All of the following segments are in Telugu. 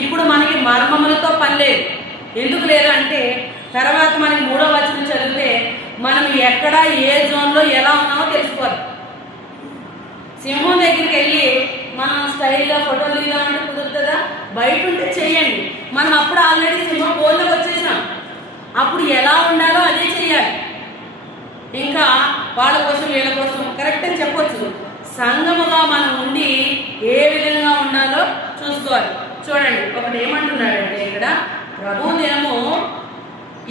ఇప్పుడు మనకి మర్మములతో పని లేదు. ఎందుకు లేదు అంటే తర్వాత మనకి 3వ వచనం చదివితే మనం ఎక్కడ ఏ జోన్లో ఎలా ఉన్నామో తెలుసుకోవాలి. సింహం దగ్గరికి వెళ్ళి మనం స్టైల్గా ఫోటోలు దిగుదామంటే కుదురుతుందా? బయట ఉంటే చేయండి. మనం అప్పుడు ఆల్రెడీ సింహం బోల్లోకి వచ్చేసాం. అప్పుడు ఎలా ఉండాలో అదే చేయాలి. ఇంకా వాళ్ళ కోసం వీళ్ళ కోసం కరెక్ట్ అని చెప్పొచ్చు. సంఘముగా మనం ఉండి ఏ విధంగా ఉండాలో చూసుకోవాలి. చూడండి, ఒకటి ఏమంటున్నాడంటే ఇక్కడ ప్రభు దినము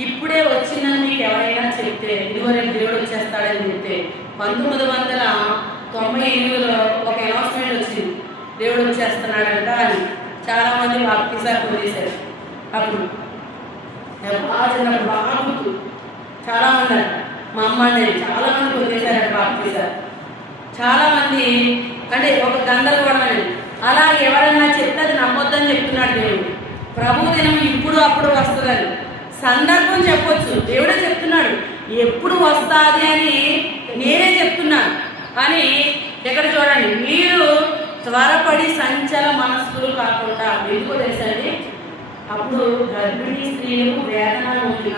ఇప్పుడే వచ్చిందని మీకు ఎవరైనా చెప్తే, ఇదివరకు దేవుడు వచ్చేస్తాడని చెప్తే 1998లో ఒక అనౌన్స్మెంట్ వచ్చింది, దేవుడు వచ్చేస్తున్నాడంట అని. చాలామంది బాప్తిసాలు పొందేశారు. అప్పుడు బాగా గుర్తు, చాలామంది అంట, మా అమ్మ అనేది చాలామంది పొందేశారంట బాప్తిసాలు. చాలామంది అంటే ఒక గందరగోళం అనేది. అలా ఎవరన్నా చెప్తే అది నమ్మొద్దని చెప్తున్నాడు దేవుడు. ప్రభు దినం ఇప్పుడు అప్పుడు వస్తుందని సందర్భం చెప్పొచ్చు, దేవుడే చెప్తున్నాడు. ఎప్పుడు వస్తుంది అని నేనే చెప్తున్నాను అని. ఇక్కడ చూడండి, మీరు త్వరపడి సంచల మనస్కులు కాకుండా, ఎందుకో తెలుసండి, అప్పుడు గర్భిణీ స్త్రీలకు వేదన ఉంది,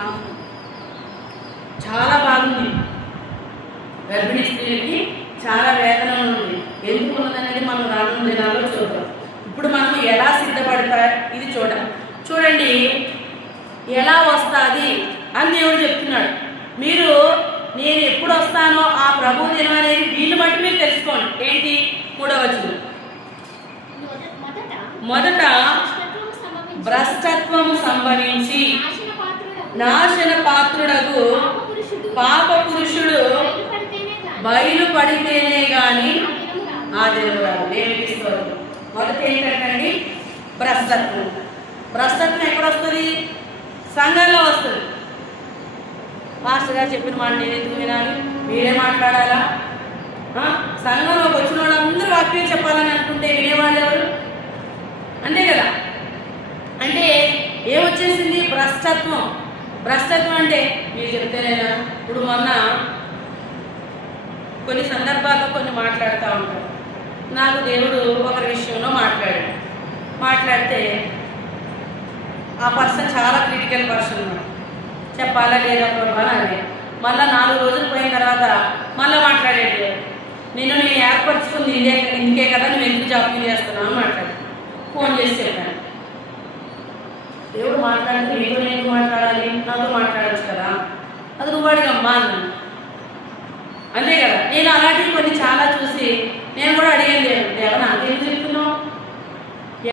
చాలా బాగుంది. గర్భిణీ స్త్రీలకి చాలా వేదన ఉంది. ఎందుకు ఉన్నదనేది మనం రానున్న దినాల్లో చూద్దాం. ఇప్పుడు మనం ఎలా సిద్ధపడతా ఇది చూడండి ఎలా వస్తుంది అని దేవుడు చెప్తున్నాడు. మీరు నేను ఎప్పుడు వస్తానో ఆ ప్రభు దినం అనేది వీళ్ళు బట్టి మీరు తెలుసుకోండి. ఏంటి? 3వ వచనం, మొదట భ్రష్టత్వము సంభవించి నాశన పాత్రుడకు పాప పురుషుడు బయలుపడితేనే కానీ ఆ దినం రాదు. ఏమిస్తారు? మొదట ఏంటంటే భ్రష్టత్వం. భ్రష్టత్వం ఎక్కడ వస్తుంది? సంఘంలో వస్తుంది. మాస్టర్ గారు చెప్పిన మాట నేను ఎందుకు వినాలి? మీరే మాట్లాడాలా? సంఘంలోకి వచ్చిన వాళ్ళందరూ వాక్యం చెప్పాలని అనుకుంటే వినేవాళ్ళు ఎవరు? అంతే కదా. అంటే ఏమొచ్చేసింది? భ్రష్టత్వం. భ్రష్టత్వం అంటే మీరు చెప్తేనేనా? ఇప్పుడు మొన్న కొన్ని సందర్భాల్లో కొన్ని మాట్లాడుతూ ఉంటారు. నాకు దేవుడు ఒకరి విషయంలో మాట్లాడితే ఆ పర్సన్ చాలా క్రిటికల్ పర్సన్ ఉన్నాడు. చెప్పాలా లేదా ప్రభా అని. మళ్ళీ 4 రోజులు పోయిన తర్వాత మళ్ళీ మాట్లాడేది, నేను ఏర్పరచుకుంది ఇందుకే కదా, నువ్వు ఎందుకు జాబ్యం చేస్తున్నావు అని మాట్లాడు. ఫోన్ చేసి చెప్పాను, దేవుడు మాట్లాడితే నీతో నేను మాట్లాడాలి, నాతో మాట్లాడచ్చు కదా, అది నువ్వు అడిగమ్మా అన్నాను. అంతే కదా. నేను అలాంటివి కొన్ని చాలా చూసి నేను కూడా అడిగాను